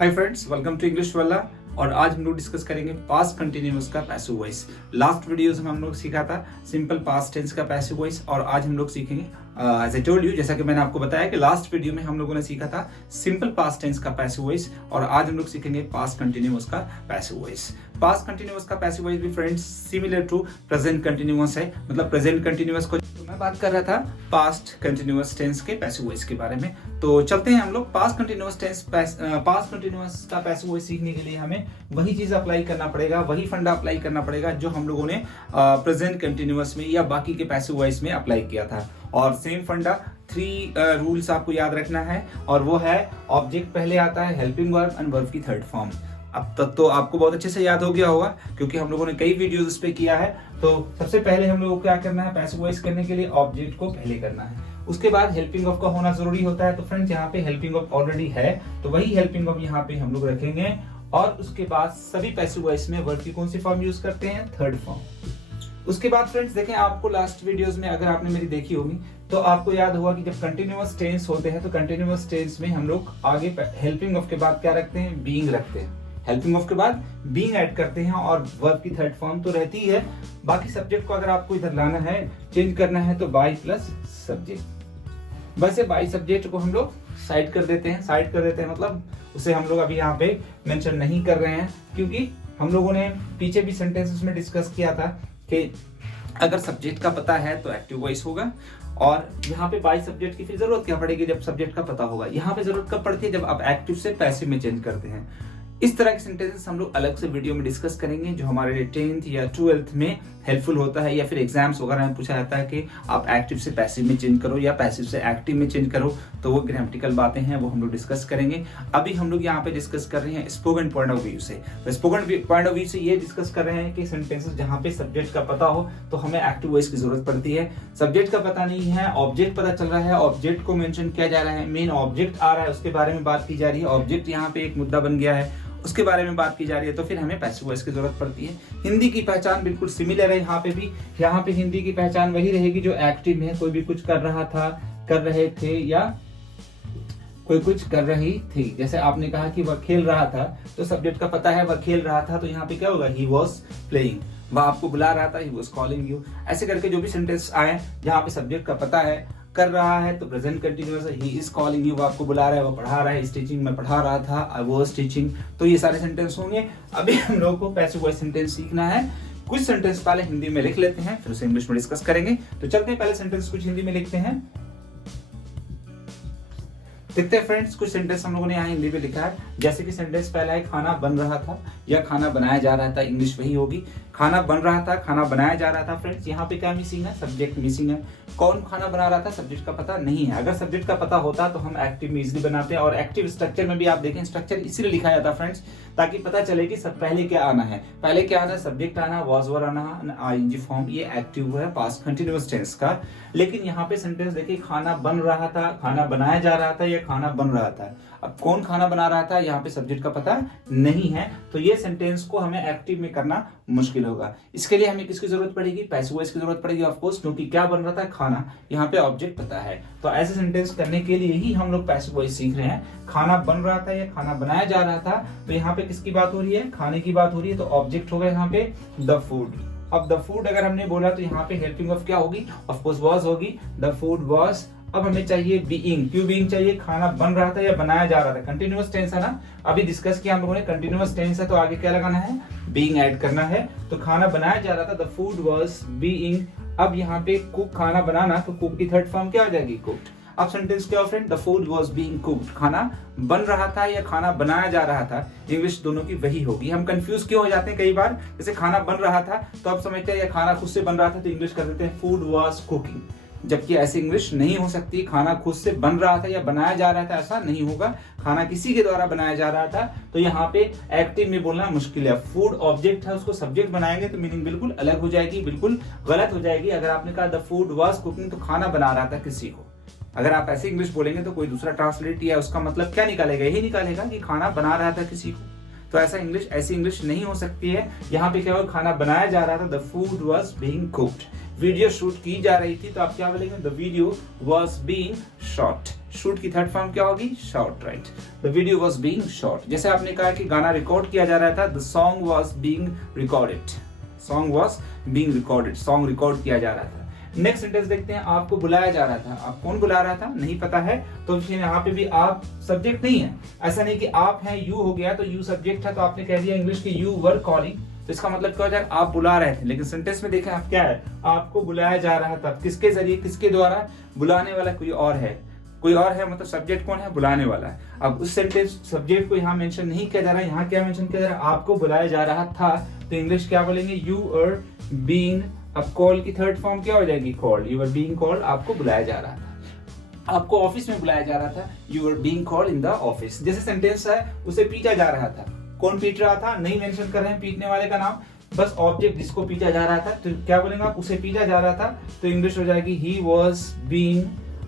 Hi friends, welcome to English वाला। और आज हम लोग डिस्कस करेंगे पास्ट कंटिन्यूअस का पैसिव वॉइस। लास्ट वीडियोस में हम लोग सीखा था सिंपल पास्ट टेंस का पैसिव वॉइस, और आज हम लोग सीखेंगे एज आई टोल्ड यू, जैसा कि मैंने आपको बताया कि लास्ट वीडियो में हम लोगों ने सीखा था सिंपल पास्ट टेंस का पैसिव वॉइस, और आज हम लोग सीखेंगे पास्ट कंटिन्यूअस का पैसिव वॉइस। पास्ट कंटिन्यूअस का पैसिव वॉइस भी friends similar to present continuous है। मतलब प्रेजेंट कंटिन्यूअस को मैं बात कर रहा था पास्ट कंटिन्यूअस टेंस के पैसिव वॉइस के बारे में। तो चलते हैं हम लोग पास्ट कंटिन्यूअस का पैसिव वॉइस सीखने के लिए हमें वही चीज अप्लाई करना पड़ेगा, वही फंडा अप्लाई करना पड़ेगा जो हम लोगों ने प्रेजेंट कंटिन्यूअस में या बाकी के पैसिव वॉइस में अप्लाई किया था। और सेम फंडा 3 रूल्स आपको याद रखना है, और वो है ऑब्जेक्ट पहले आता है, हेल्पिंग वर्ब एंड वर्ब की थर्ड फॉर्म। अब तक तो आपको बहुत अच्छे से याद हो गया होगा क्योंकि हम लोगों ने कई वीडियोस इस पे किया है। तो सबसे पहले हम लोगों को क्या करना है, पैसिव वॉइस करने के लिए ऑब्जेक्ट को पहले करना है, उसके बाद हेल्पिंग वर्ब का होना जरूरी होता है। तो फ्रेंड्स यहाँ पे हेल्पिंग वर्ब ऑलरेडी है, तो वही हेल्पिंग वर्ब यहाँ पे हम लोग रखेंगे। और उसके बाद सभी पैसिव वॉइस में वर्ब की कौन सी फॉर्म यूज करते हैं, थर्ड फॉर्म। उसके बाद फ्रेंड्स देखें, आपको लास्ट वीडियोस में अगर आपने मेरी देखी होगी तो आपको याद होगा कि जब कंटिन्यूअस टेंस होते हैं तो कंटिन्यूअस टेंस में हम लोग आगे हेल्पिंग वर्ब के बाद क्या रखते हैं, बीइंग रखते हैं। हेल्पिंग वर्ब के बाद बीइंग ऐड करते हैं, और वर्ब की थर्ड फॉर्म तो रहती है। बाकी सब्जेक्ट को अगर आपको इधर लाना है, चेंज करना है, तो बाय प्लस सब्जेक्ट। वैसे बाय सब्जेक्ट को हम लोग साइड कर देते हैं, मतलब उसे हम लोग अभी यहाँ पे मेंशन नहीं कर रहे हैं, क्योंकि हम लोगों ने पीछे भी सेंटेंसेस में डिस्कस किया था कि अगर सब्जेक्ट का पता है तो एक्टिव वॉइस होगा, और यहाँ पे बाय सब्जेक्ट की फिर जरूरत क्या पड़ेगी जब सब्जेक्ट का पता होगा। यहाँ पे जरूरत कब पड़ती है, जब आप एक्टिव से पैसिव में चेंज करते हैं। इस तरह के सेंटेंसेस हम लोग अलग से वीडियो में डिस्कस करेंगे, जो हमारे 10th या 12th में हेल्पफुल होता है, या फिर एग्जाम्स वगैरह में पूछा जाता है कि आप एक्टिव से पैसिव में चेंज करो या पैसिव से एक्टिव में चेंज करो। तो वो ग्रामेटिकल बातें हैं, वो हम लोग डिस्कस करेंगे। अभी हम लोग यहाँ पे डिस्कस कर रहे हैं स्पोकन पॉइंट ऑफ व्यू से। तो स्पोकन पॉइंट ऑफ व्यू से ये डिस्कस कर रहे हैं कि सेंटेंसेस जहाँ पे सब्जेक्ट का पता हो तो हमें एक्टिव वॉइस की जरूरत पड़ती है। सब्जेक्ट का पता नहीं है, ऑब्जेक्ट पता चल रहा है, ऑब्जेक्ट को मेंशन किया जा रहा है, मेन ऑब्जेक्ट आ रहा है, उसके बारे में बात की जा रही है, ऑब्जेक्ट यहाँ पे एक मुद्दा बन गया है, उसके बारे में बात की जा रही है, तो फिर हमें पैसिव वॉइस की जरूरत पड़ती है। हिंदी की पहचान बिल्कुल सिमिलर है यहाँ पे भी। यहाँ पे हिंदी की पहचान वही रहेगी जो एक्टिव में है, कोई भी कुछ कर रहा था, कर रहे थे, या कोई कुछ कर रही थी। जैसे आपने कहा कि वह खेल रहा था, तो सब्जेक्ट का पता है, वह खेल रहा था, तो यहाँ पे क्या होगा, ही वॉज प्लेइंग। वह आपको बुला रहा था, ही वॉज कॉलिंग यू। ऐसे करके जो भी सेंटेंस आए जहाँ पे सब्जेक्ट का पता है, कर रहा है तो प्रेजेंट कंटिन्यूअस है, ही इज कॉलिंग यू, वो आपको बुला रहा है, वो पढ़ा रहा है, इज टीचिंग, मैं पढ़ा रहा था, आई वाज टीचिंग। तो ये सारे सेंटेंस होंगे। अभी हम लोगों को पैसिव वॉइस सेंटेंस सीखना है। कुछ सेंटेंस पहले हिंदी में लिख लेते हैं, फिर उसे इंग्लिश में डिस्कस करेंगे। तो चलते हैं, पहले सेंटेंस कुछ हिंदी में लिखते हैं। देखते हैं फ्रेंड्स, कुछ सेंटेंस हम लोगों ने यहाँ हिंदी में लिखा है। जैसे कि सेंटेंस पहला है, खाना बन रहा था या खाना बनाया जा रहा था। इंग्लिश वही होगी, खाना बन रहा था, खाना बनाया जा रहा था। फ्रेंड्स यहाँ पे क्या मिसिंग है, सब्जेक्ट मिसिंग है। कौन खाना बना रहा था, सब्जेक्ट का पता नहीं है। अगर सब्जेक्ट का पता होता तो हम एक्टिव में इजीली बनाते हैं। और एक्टिव स्ट्रक्चर में भी आप देखें, स्ट्रक्चर इसीलिए लिखा जाता है फ्रेंड्स, ताकि पता चले कि सब पहले क्या आना है। पहले क्या आना है, सब्जेक्ट आना, वाज वर आना, आईएनजी फॉर्म, ये एक्टिव है पास्ट कंटिन्यूअस टेंस का। लेकिन यहाँ पे सेंटेंस देखिए, खाना बन रहा था, खाना बनाया जा रहा था, या खाना बन रहा था। अब कौन खाना बना रहा था, यहाँ पे सब्जेक्ट का पता नहीं है, तो ये सेंटेंस को हमें एक्टिव में करना मुश्किल होगा। इसके लिए हमें किसकी जरूरत पड़ेगी, पैसिव वॉइस की जरूरत पड़ेगी ऑफ कोर्स, क्योंकि क्या बन रहा था, खाना। यहाँ पे ऑब्जेक्ट पता है, तो ऐसे सेंटेंस करने के लिए ही हम लोग पैसिव वॉइस सीख रहे हैं। खाना बन रहा था या खाना बनाया जा रहा था, तो यहाँ पे किसकी बात हो रही है, खाने की बात हो रही है, तो ऑब्जेक्ट होगा यहाँ पे द फूड। अब द फूड अगर हमने बोला तो यहाँ पे हेल्पिंग वर्ब क्या होगी, ऑफ कोर्स वाज होगी, द फूड वाज। अब हमें चाहिए बीइंग। क्यों बीइंग चाहिए, खाना बन रहा था या बनाया जा रहा था। कंटिन्यूअस टेंस है ना, अभी डिस्कस किया हम लोगों ने, कंटिन्यूअस टेंस है तो आगे क्या लगाना है, बीइंग ऐड करना है। तो खाना बनाया जा रहा था, द फूड वाज बीइंग। अब यहाँ पे कुक, खाना बनाना, तो कुक की थर्ड फॉर्म क्या हो जाएगी, कुक्ड। अब सेंटेंस क्या friend, the food was being cooked. खाना बन रहा था या खाना बनाया जा रहा था, इंग्लिश दोनों की वही होगी। हम कंफ्यूज क्यों हो जाते हैं कई बार, जैसे खाना बन रहा था तो आप समझते हैं या खाना खुद से बन रहा था, तो इंग्लिश कर देते हैं फूड वाज कुकिंग, जबकि ऐसी इंग्लिश नहीं हो सकती। खाना खुद से बन रहा था या बनाया जा रहा था, ऐसा नहीं होगा। खाना किसी के द्वारा बनाया जा रहा था, तो यहाँ पे एक्टिव में बोलना मुश्किल है। फूड ऑब्जेक्ट है, उसको सब्जेक्ट बनाएंगे तो मीनिंग बिल्कुल अलग हो जाएगी, बिल्कुल गलत हो जाएगी। अगर आपने कहा द फूड वाज कुकिंग, तो खाना बना रहा था किसी को। अगर आप ऐसे इंग्लिश बोलेंगे तो कोई दूसरा ट्रांसलेट या उसका मतलब क्या निकालेगा, यही निकालेगा कि खाना बना रहा था किसी को। तो ऐसी इंग्लिश नहीं हो सकती है। यहाँ पे क्या होगा, खाना बनाया जा रहा था, the food was being cooked. Video shoot की जा रही थी, तो आप क्या बोलेंगे, the video was being shot. Shoot की थर्ड फॉर्म क्या होगी? Shot, right. The video was being shot. जैसे आपने कहा कि गाना रिकॉर्ड किया जा रहा था, the song was being recorded, song was being recorded, song record किया जा रहा था। नेक्स्ट सेंटेंस देखते हैं, आपको बुलाया जा रहा था। आप कौन बुला रहा था नहीं पता है तो यहाँ पे भी आप सब्जेक्ट नहीं है। ऐसा नहीं कि आप हैं, यू हो गया तो यू सब्जेक्ट है तो आपने कह दिया इंग्लिश की यू वर कॉलिंग, तो इसका मतलब क्या हो जाएगा? आप बुला रहे थे। लेकिन सेंटेंस में देखा आप क्या है, आपको बुलाया जा रहा था। किसके जरिए, किसके द्वारा? बुलाने वाला कोई और है, कोई और है, मतलब सब्जेक्ट कौन है? बुलाने वाला है। अब उस सेंटेंस सब्जेक्ट को यहाँ मेंशन नहीं किया जा रहा है, यहाँ क्या मेंशन किया जा रहा है? आपको बुलाया जा रहा था, तो इंग्लिश क्या बोलेंगे? You are being. अब कॉल की थर्ड फॉर्म क्या हो जाएगी? Called. You are being called, आपको बुलाया जा रहा था। आपको ऑफिस में बुलाया जा रहा था, you are being called in the office. जैसे सेंटेंस है, उसे पीटा जा रहा था। कौन पीट रहा था? नहीं मेंशन कर रहे हैं पीटने वाले का नाम, बस ऑब्जेक्ट जिसको पीटा जा रहा था। तो क्या बोलेंगे आप? उसे पीटा जा रहा था, तो इंग्लिश हो जाएगी ही वॉज बीइंग।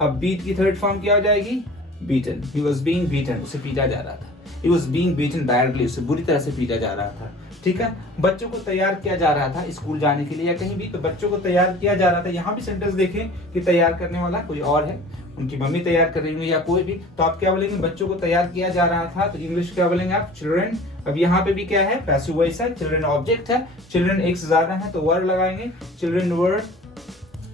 अब बीट की थर्ड फॉर्म क्या हो जाएगी? Beaten. He was being beaten, उसे पीटा जा रहा था। He was being beaten badly, उसे बुरी तरह से पीटा जा रहा था। ठीक है। बच्चों को तैयार किया जा रहा था स्कूल जाने के लिए या कहीं भी, तो बच्चों को तैयार किया जा रहा था। यहाँ भी सेंटेंस देखें कि तैयार करने वाला कोई और है, उनकी मम्मी तैयार कर रही है या कोई भी, तो आप क्या बोलेंगे? बच्चों को तैयार किया जा रहा था, तो इंग्लिश क्या बोलेंगे आप? चिल्ड्रन। अब यहाँ पे भी क्या है? पैसिव वॉइस है, चिल्ड्रन ऑब्जेक्ट है, चिल्ड्रन एक से ज्यादा है तो वर्ड लगाएंगे, children word,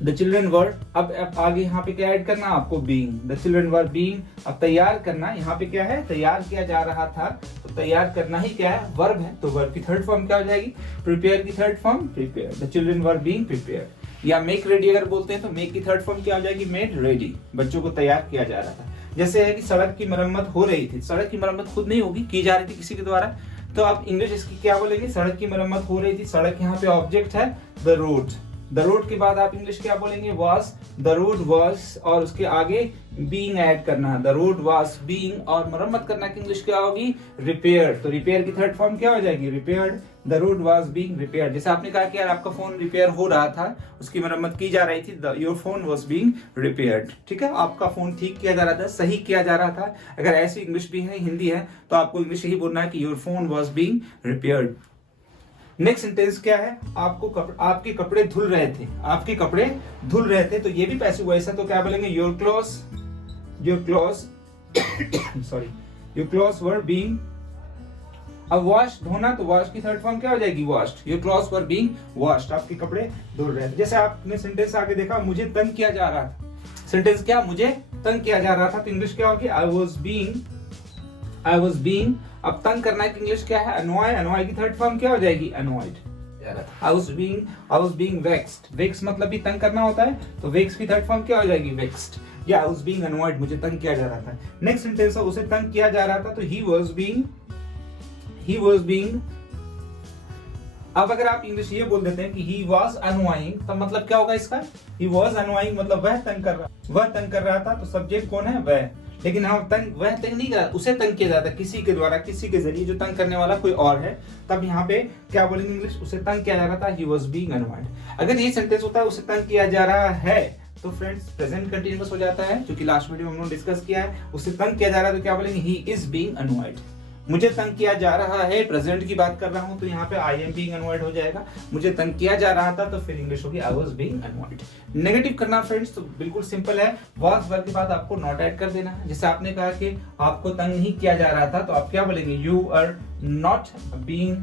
the children were. अब आगे यहाँ पे क्या ऐड करना आपको? Being. The children were being. अब तैयार करना, यहाँ पे क्या है? तैयार किया जा रहा था, तो तैयार करना ही क्या है? वर्ब है, तो वर्ब की थर्ड फॉर्म क्या हो जाएगी? प्रिपेयर की third form prepare. The children were being prepare. या मेक रेडी अगर बोलते हैं तो मेक की थर्ड फॉर्म क्या हो जाएगी? Made ready. बच्चों को तैयार किया जा रहा था। जैसे है कि सड़क की मरम्मत हो रही थी, सड़क की मरम्मत खुद नहीं होगी, की जा रही थी किसी के द्वारा, तो आप इंग्लिश इसकी क्या बोलेंगे? सड़क की मरम्मत हो रही थी। सड़क यहाँ पे ऑब्जेक्ट है, द रोड। द रोड के बाद आप इंग्लिश क्या बोलेंगे? वॉज। द रोड वॉज, और उसके आगे बीइंग ऐड करना, द रोड वॉज बीइंग, और मरम्मत करना की इंग्लिश क्या होगी? रिपेयर। तो रिपेयर की थर्ड फॉर्म क्या हो जाएगी? Repaired. The road was being repair. जैसे आपने कहा कि यार आपका फोन रिपेयर हो रहा था, उसकी मरम्मत की जा रही थी, your phone was being repaired. ठीक है, आपका फोन ठीक किया जा रहा था, सही किया जा रहा था। अगर ऐसी इंग्लिश भी है, हिंदी है, तो आपको इंग्लिश यही बोलना है कि your phone was being repaired. Next sentence क्या है? आपके कपड़े धुल रहे थे, आपके कपड़े धुल रहे थे, तो ये भी पैसिव वॉइस है, तो क्या बोलेंगे? Your cloth sorry, your clothes were being. अब वॉश, धोना, तो वॉश की थर्ड फॉर्म क्या हो जाएगी? Washed. Your clothes were being washed, आपके कपड़े धुल रहे थे। जैसे आपने सेंटेंस आगे देखा, मुझे तंग किया जा रहा था। सेंटेंस क्या? मुझे तंग किया जा रहा था, तो इंग्लिश क्या होगी? I was being. अब तंग करना की इंग्लिश क्या है? अनॉय। अनॉय की थर्ड फॉर्म क्या हो जाएगी? Annoyed. I was being vexed. Vex मतलब भी तंग करना होता है, तो वेक्स की थर्ड फॉर्म क्या हो जाएगी? वेक्स्ड। या आई वाज बीइंग अनॉयड, मुझे तंग किया जा रहा था। नेक्स्ट सेंटेंस है, उसे तंग किया जा रहा था, तो ही वाज बीइंग। अब अगर आप इंग्लिश ये बोल देते हैं कि ही वाज अनोइंग, तब मतलब क्या होगा इसका? ही वाज अनोइंग मतलब वह तंग कर रहा था, तो सब्जेक्ट कौन है? वह। लेकिन हम वह तंग नहीं कर रहा, उसे तंग किया जाता है किसी के द्वारा, किसी के जरिए, जो तंग करने वाला कोई और है, तब यहाँ पे क्या बोलेंगे इंग्लिश? उसे तंग किया जा रहा था, ही वाज बीइंग अनोइड। अगर ये सेंटेंस होता है उसे तंग किया जा रहा है, तो फ्रेंड्स प्रेजेंट कंटीन्यूअस हो जाता है, जो कि लास्ट वीडियो में हम लोगों ने डिस्कस किया है। उसे तंग किया जा रहा है तो क्या बोलेंगे? He is being annoyed. मुझे तंग किया जा रहा है, प्रेजेंट की बात कर रहा हूं, तो यहाँ पे आई एम बीइंग अनोइड हो जाएगा। मुझे तंग किया जा रहा था, तो फिर इंग्लिश होगी आई वाज बीइंग अनोइड। नेगेटिव करना फ्रेंड्स तो बिल्कुल सिंपल है, वाज वर्ब के बाद आपको नॉट ऐड कर देना है। जैसे आपने कहा कि आपको तंग नहीं किया जा रहा था, तो आप क्या बोलेंगे? You are not being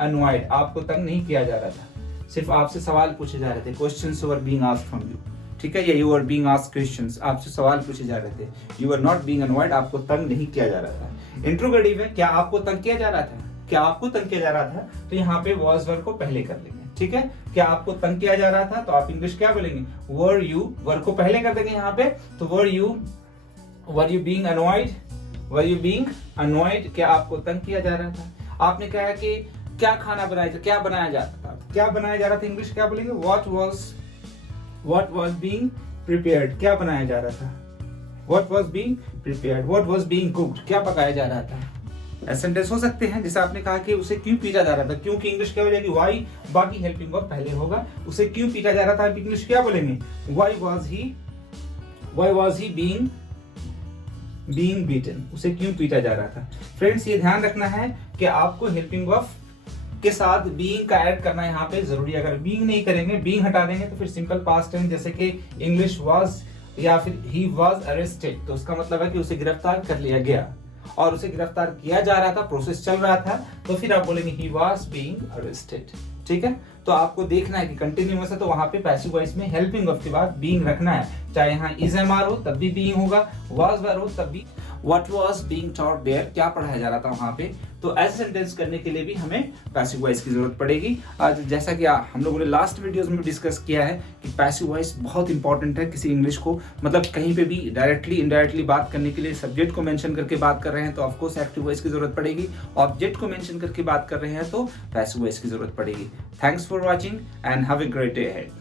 annoyed. आपको तंग नहीं किया जा रहा था, सिर्फ आपसे सवाल पूछे जा रहे थे, questions were being asked from you. ठीक है, या you are being asked questions, आपसे सवाल पूछे जा रहे थे। You are not being annoyed, आपको तंग नहीं किया जा रहा था। इंट्रोगेटिव है, क्या आपको तंग किया जा रहा था? क्या आपको तंग किया जा रहा था, तो यहाँ पे वॉज वर्ब को पहले कर लेंगे। ठीक है, क्या आपको तंग किया जा रहा था, तो आप इंग्लिश क्या बोलेंगे? वर यू, वर्ब को पहले कर देंगे यहाँ पे, तो were you being annoyed, were you being annoyed, क्या आपको तंग किया जा रहा था? आपने कहा कि क्या खाना बनाया था, क्या बनाया जाता था, क्या बनाया जा रहा था, इंग्लिश क्या बोलेंगे? What was being prepared, क्या बनाया जा रहा था? What was being prepared, what was being cooked, क्या पकाया जा रहा था? सेंटेंस हो सकते हैं, जैसे आपने कहा कि उसे क्यों पीटा जा रहा था, क्यों की इंग्लिश क्या हो जाएगी? Why, बाकी हेल्पिंग वर्ब पहले होगा। उसे क्यों पीटा जा रहा था, इंग्लिश क्या बोलेंगे? Why was he being beaten, उसे क्यों पीटा जा रहा था? फ्रेंड्स ये ध्यान रखना है कि आपको हेल्पिंग वर्ब के साथ बीइंग का ऐड करना यहाँ पे जरूरी है। अगर बीइंग नहीं करेंगे, बीइंग हटा देंगे, तो फिर सिंपल पास्ट टेंस जैसे कि इंग्लिश वाज या फिर he was arrested, तो उसका मतलब है कि उसे गिरफ्तार कर लिया गया और उसे गिरफ्तार किया जा रहा था, प्रोसेस चल रहा था, तो फिर आप बोलेंगे he was being arrested। ठीक है, तो आपको देखना है कि कंटिन्यूअस है तो वहां पे पैसिव वॉइस में हेल्पिंग ऑफ के बाद बीइंग रखना है, चाहे यहाँ is MR हो तब भी बीइंग होगा, was were हो तब भी what was being taught there, क्या पढ़ाया जा रहा था वहां पे। तो ऐसे सेंटेंस करने के लिए भी हमें पैसिव वॉइस की जरूरत पड़ेगी। आज जैसा कि हम लोगों ने लास्ट वीडियोस में डिस्कस किया है कि पैसिव वॉइस बहुत इंपॉर्टेंट है किसी इंग्लिश को, मतलब कहीं पे भी डायरेक्टली इनडायरेक्टली बात करने के लिए सब्जेक्ट को मेंशन करके बात कर रहे हैं तो ऑफकोर्स एक्टिव वॉइस की जरूरत पड़ेगी, ऑब्जेक्ट को मेंशन करके बात कर रहे हैं तो पैसिव वॉइस की जरूरत पड़ेगी। Thanks for watching and have a great day ahead.